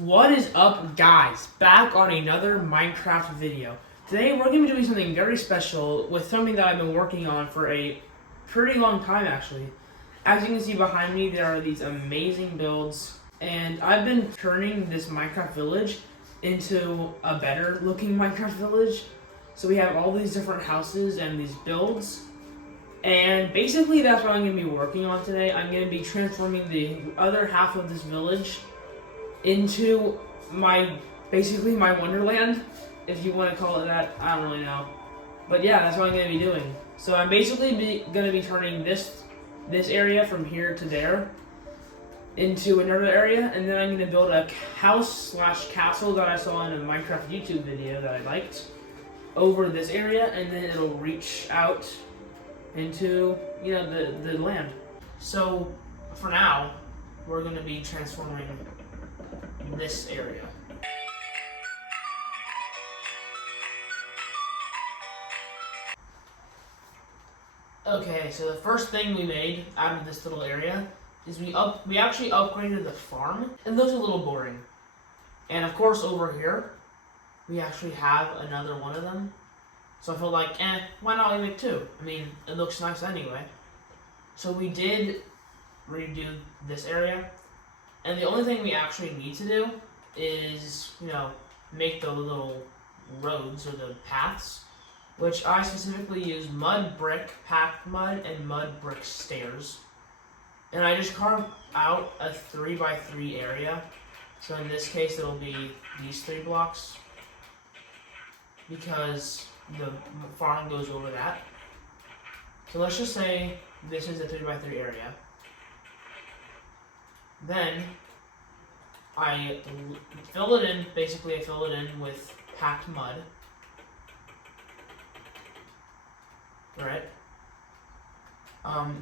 What is up, guys? Back on another Minecraft video. Today we're going to be doing something very special with something that I've been working on for a pretty long time, actually. As you can see behind me, there are these amazing builds, and I've been turning this Minecraft village into a better looking Minecraft village. So we have all these different houses and these builds, and basically that's what I'm going to be working on today. I'm going to be transforming the other half of this village into basically my Wonderland, if you want to call it that. I don't really know, but yeah, that's what I'm going to be doing. So I'm basically going to be turning this area from here to there into another area, and then I'm going to build a house/castle that I saw in a Minecraft YouTube video that I liked over this area, and then it'll reach out into the land. So for now, we're going to be transforming this area. Okay, so the first thing we made out of this little area is we actually upgraded the farm. It looks a little boring. And of course over here, we actually have another one of them. So I feel like, why not make two? I mean, it looks nice anyway. So we did redo this area. And the only thing we actually need to do is, make the little roads or the paths, which I specifically use mud brick, packed mud, and mud brick stairs. And I just carved out a 3x3 area. So in this case, it'll be these 3 blocks, because the farm goes over that. So let's just say this is a 3x3 area. Then I fill it in, basically I fill it in with packed mud. Right?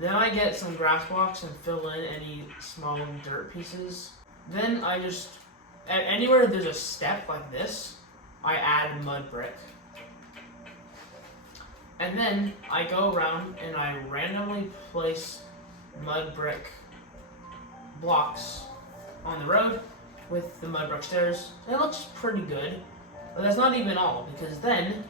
Then I get some grass blocks and fill in any small dirt pieces. Then I just, anywhere there's a step like this, I add mud brick. And then I go around and I randomly place mud brick blocks on the road with the mud brick stairs. And it looks pretty good, but that's not even all, because then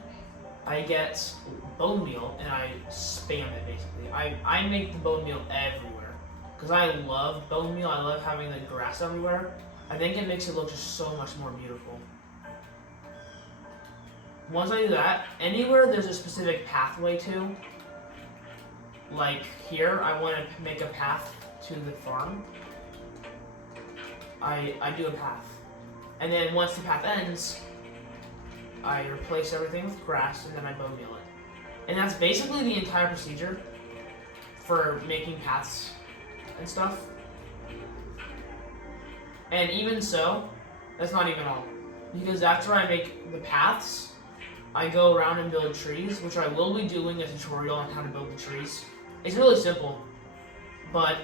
I get bone meal and I spam it basically. I make the bone meal everywhere because I love bone meal. I love having the grass everywhere. I think it makes it look just so much more beautiful. Once I do that, anywhere there's a specific pathway to, like here, I want to make a path to the farm. I do a path. And then once the path ends, I replace everything with grass and then I bone meal it. And that's basically the entire procedure for making paths and stuff. And even so, that's not even all. Because after I make the paths, I go around and build trees, which I will be doing a tutorial on how to build the trees. It's really simple, but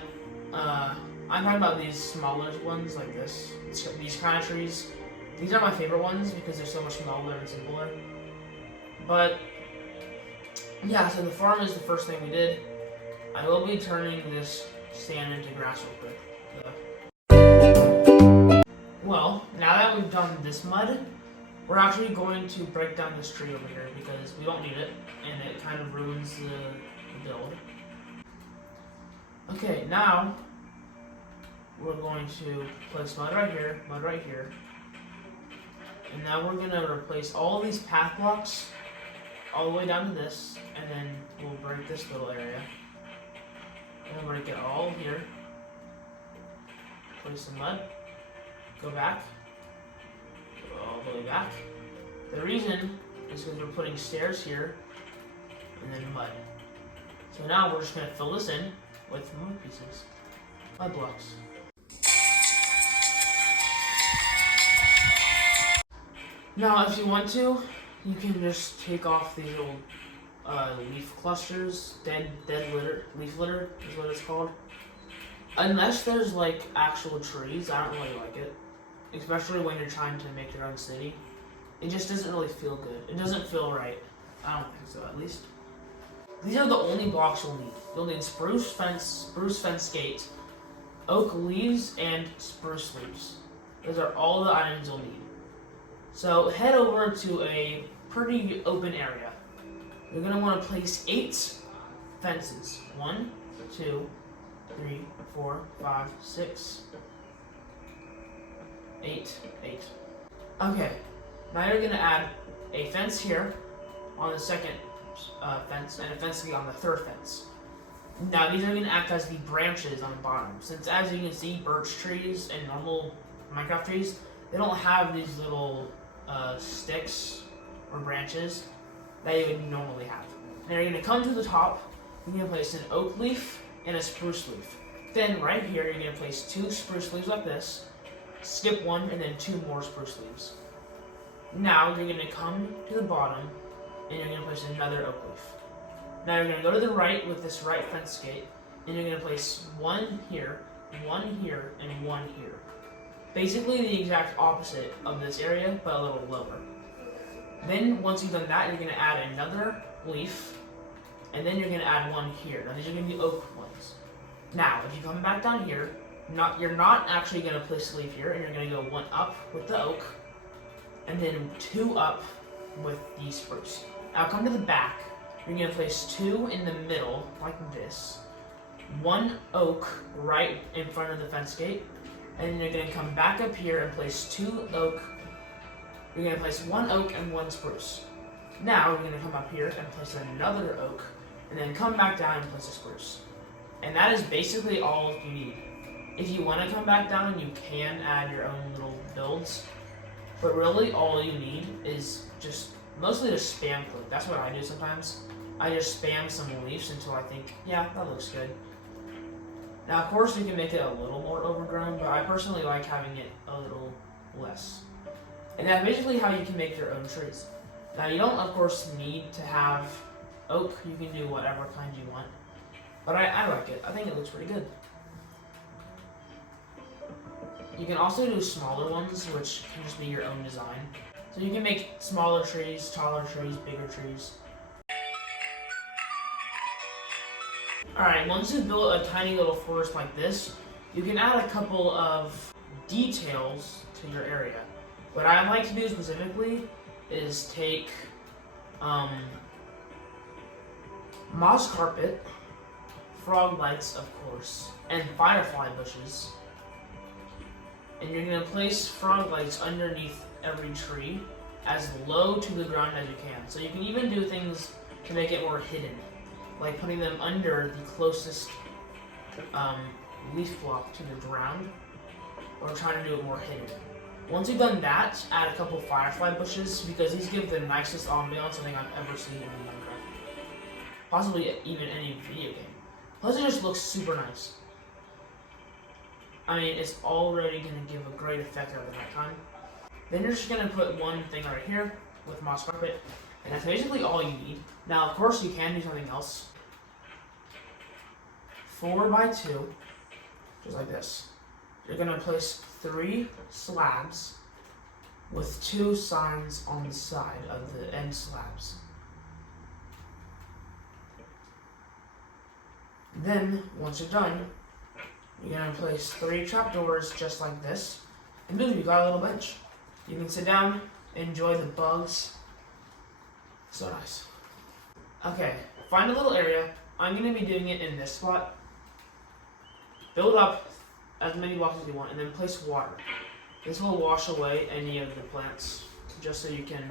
I'm talking about these smaller ones like this, these kind of trees. These are my favorite ones because they're so much smaller and simpler. But yeah, so the farm is the first thing we did. I will be turning this sand into grass real quick. Well, now that we've done this mud, we're actually going to break down this tree over here because we don't need it and it kind of ruins the build. Okay, now we're going to place mud right here, and now we're going to replace all of these path blocks all the way down to this, and then we'll break this little area. And we'll break it all here. Place some mud. Go back. Go all the way back. The reason is because we're putting stairs here, and then mud. So now we're just going to fill this in with mud pieces. Mud blocks. Now, if you want to, you can just take off these little leaf clusters, dead litter, leaf litter is what it's called. Unless there's like actual trees, I don't really like it. Especially when you're trying to make your own city. It just doesn't really feel good. It doesn't feel right. I don't think so, at least. These are the only blocks you'll need. You'll need spruce fence gate, oak leaves, and spruce leaves. Those are all the items you'll need. So head over to a pretty open area. You're going to want to place 8 fences. 1, 2, 3, 4, 5, 6, 8. Okay, now you're going to add a fence here on the second fence and a fence on the third fence. Now these are going to act as the branches on the bottom. Since as you can see, birch trees and normal Minecraft trees, they don't have these little sticks or branches that you would normally have. Now you're going to come to the top, you're going to place an oak leaf and a spruce leaf. Then right here, you're going to place 2 spruce leaves like this, skip 1, and then 2 more spruce leaves. Now you're going to come to the bottom and you're going to place another oak leaf. Now you're going to go to the right with this right fence gate, and you're going to place 1 here, 1 here, and 1 here. Basically the exact opposite of this area, but a little lower. Then once you've done that, you're going to add another leaf, and then you're going to add 1 here. Now these are going to be oak ones. Now, if you come back down here, you're not actually going to place a leaf here, and you're going to go 1 up with the oak, and then 2 up with the spruce. Now come to the back. You're going to place 2 in the middle, like this. 1 oak right in front of the fence gate. And then you're going to come back up here and place 2 oak. You're going to place 1 oak and 1 spruce. Now you're going to come up here and place another oak. And then come back down and place a spruce. And that is basically all you need. If you want to come back down, you can add your own little builds. But really all you need is mostly just spam click. That's what I do sometimes. I just spam some leaves until I think, yeah, that looks good. Now, of course, you can make it a little more overgrown, but I personally like having it a little less. And that's basically how you can make your own trees. Now, you don't, of course, need to have oak. You can do whatever kind you want. But I like it. I think it looks pretty good. You can also do smaller ones, which can just be your own design. So you can make smaller trees, taller trees, bigger trees. Alright, once you've built a tiny little forest like this, you can add a couple of details to your area. What I like to do specifically is take moss carpet, frog lights of course, and firefly bushes. And you're going to place frog lights underneath every tree as low to the ground as you can. So you can even do things to make it more hidden, like putting them under the closest leaf block to the ground, or trying to do it more hidden. Once you've done that, add a couple firefly bushes, because these give the nicest ambiance I think I've ever seen in Minecraft. Possibly even any video game. Plus it just looks super nice. I mean, it's already going to give a great effect at the night time. Then you're just going to put 1 thing right here with moss carpet, and that's basically all you need. Now, of course, you can do something else. 4x2, just like this. You're going to place 3 slabs with 2 signs on the side of the end slabs. Then, once you're done, you're going to place 3 trapdoors just like this. And boom, you got a little bench. You can sit down, enjoy the bugs. So nice. Okay, find a little area. I'm going to be doing it in this spot. Build up as many blocks as you want, and then place water. This will wash away any of the plants, just so you can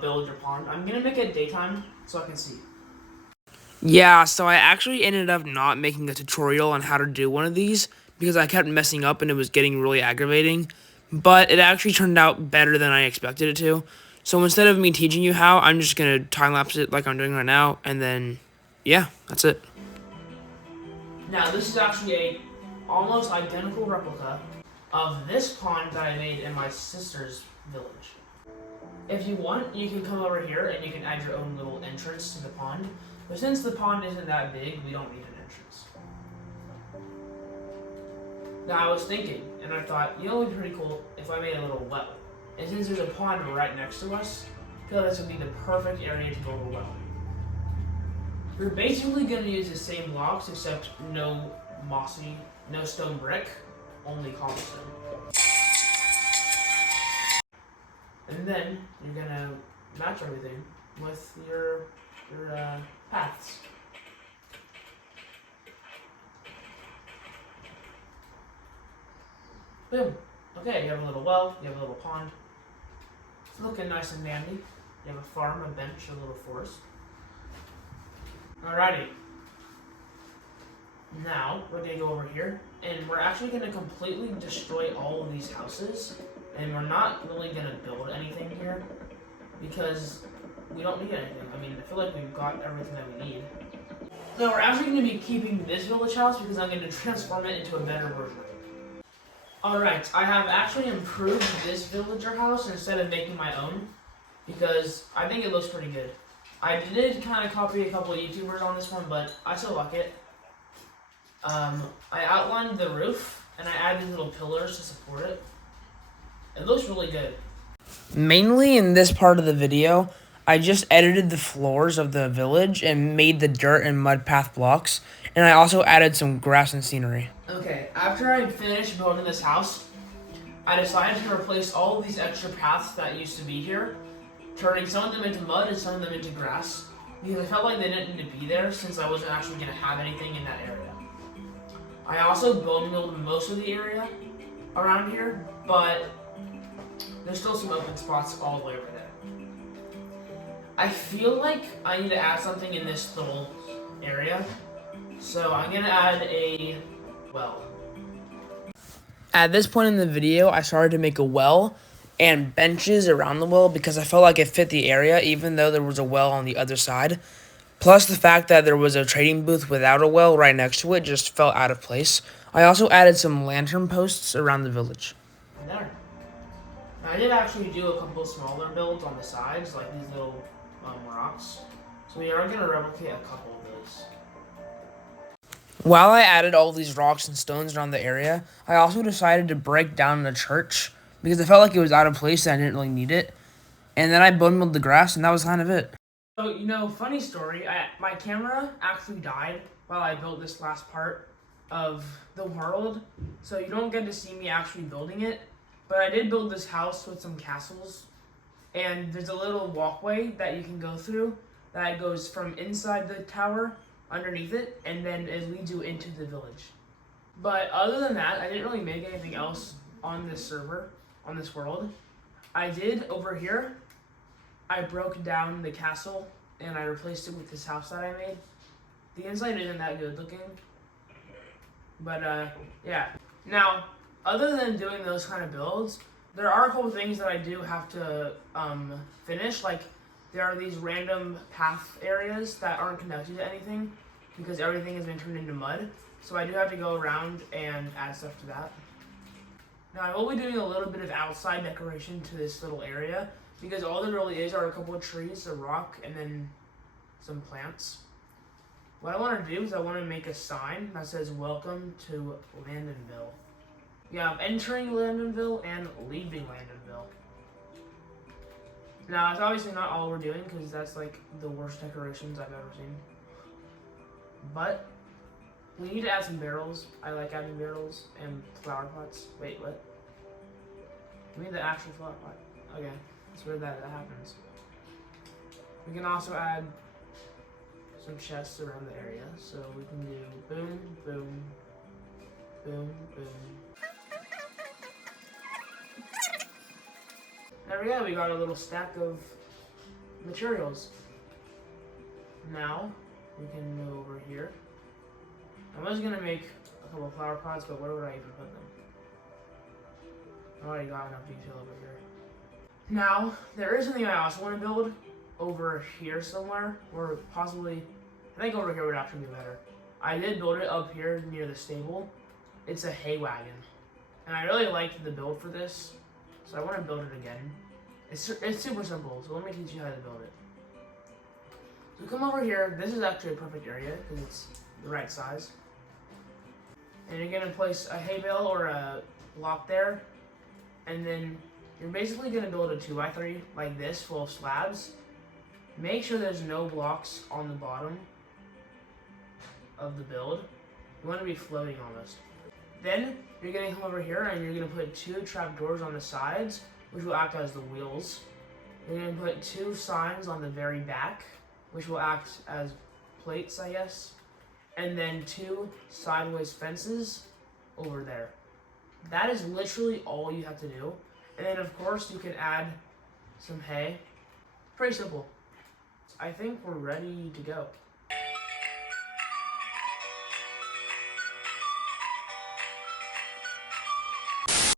build your pond. I'm going to make it daytime so I can see. Yeah, so I actually ended up not making a tutorial on how to do one of these because I kept messing up and it was getting really aggravating. But it actually turned out better than I expected it to. So instead of me teaching you how, I'm just going to time-lapse it like I'm doing right now. And then, yeah, that's it. Now, this is actually a almost identical replica of this pond that I made in my sister's village. If you want, you can come over here and you can add your own little entrance to the pond. But since the pond isn't that big, we don't need an entrance. Now I was thinking, and I thought, you know, it would be pretty cool if I made a little well. And since there's a pond right next to us, I feel like this would be the perfect area to build a well. We're basically going to use the same blocks, except no mossy, no stone brick, only cobblestone. then you're gonna match everything with your paths. Boom. Okay, you have a little well, you have a little pond. It's looking nice and dandy. You have a farm, a bench, a little forest. Alrighty. Now, we're going to go over here, and we're actually going to completely destroy all of these houses, and we're not really going to build anything here, because we don't need anything. I mean, I feel like we've got everything that we need. So we're actually going to be keeping this village house, because I'm going to transform it into a better version. Alright, I have actually improved this villager house instead of making my own, because I think it looks pretty good. I did kind of copy a couple of YouTubers on this one, but I still like it. I outlined the roof, and I added little pillars to support it. It looks really good. Mainly in this part of the video, I just edited the floors of the village and made the dirt and mud path blocks, and I also added some grass and scenery. Okay, after I finished building this house, I decided to replace all of these extra paths that used to be here, turning some of them into mud and some of them into grass, because I felt like they didn't need to be there since I wasn't actually going to have anything in that area. I also bone milled most of the area around here, but there's still some open spots all the way over there. I feel like I need to add something in this little area, so I'm going to add a well. At this point in the video, I started to make a well and benches around the well because I felt like it fit the area even though there was a well on the other side. Plus the fact that there was a trading booth without a well right next to it just felt out of place. I also added some lantern posts around the village. There. I did actually do a couple smaller builds on the sides, like these little rocks. So we are going to replicate a couple of those. While I added all these rocks and stones around the area, I also decided to break down the church because I felt like it was out of place and I didn't really need it. And then I bone milled the grass, and that was kind of it. So, funny story, my camera actually died while I built this last part of the world, so you don't get to see me actually building it, but I did build this house with some castles, and there's a little walkway that you can go through that goes from inside the tower, underneath it, and then it leads you into the village. But other than that, I didn't really make anything else on this server, on this world. I did over here, I broke down the castle and I replaced it with this house that I made. The inside isn't that good looking, but yeah. Now, other than doing those kind of builds, there are a couple things that I do have to finish. Like, there are these random path areas that aren't connected to anything because everything has been turned into mud. So I do have to go around and add stuff to that. Now, I will be doing a little bit of outside decoration to this little area, because all there really is are a couple of trees, a rock, and then some plants. What I want to do is I want to make a sign that says, "Welcome to Landonville." Yeah, I'm entering Landonville and leaving Landonville. Now, it's obviously not all we're doing, because that's like the worst decorations I've ever seen. But we need to add some barrels. I like adding barrels and flower pots. Wait, what? Give me the actual flower pot. Okay. That's where that happens. We can also add some chests around the area, so we can do boom, boom, boom, boom. There we go, we got a little stack of materials. Now, we can move over here. I was gonna make a couple of flower pots, but where would I even put them? I already got enough detail over here. Now, there is something I also want to build over here somewhere, or possibly, I think over here would actually be better. I did build it up here near the stable. It's a hay wagon, and I really liked the build for this, so I want to build it again. It's super simple, so let me teach you how to build it. So come over here. This is actually a perfect area because it's the right size. And you're gonna place a hay bale or a block there, and then you're basically going to build a 2x3 like this, full of slabs. Make sure there's no blocks on the bottom of the build. You want to be floating almost. Then you're going to come over here and you're going to put 2 trapdoors on the sides, which will act as the wheels. And then put 2 signs on the very back, which will act as plates, I guess. And then 2 sideways fences over there. That is literally all you have to do. And then of course you can add some hay. Pretty simple. I think we're ready to go.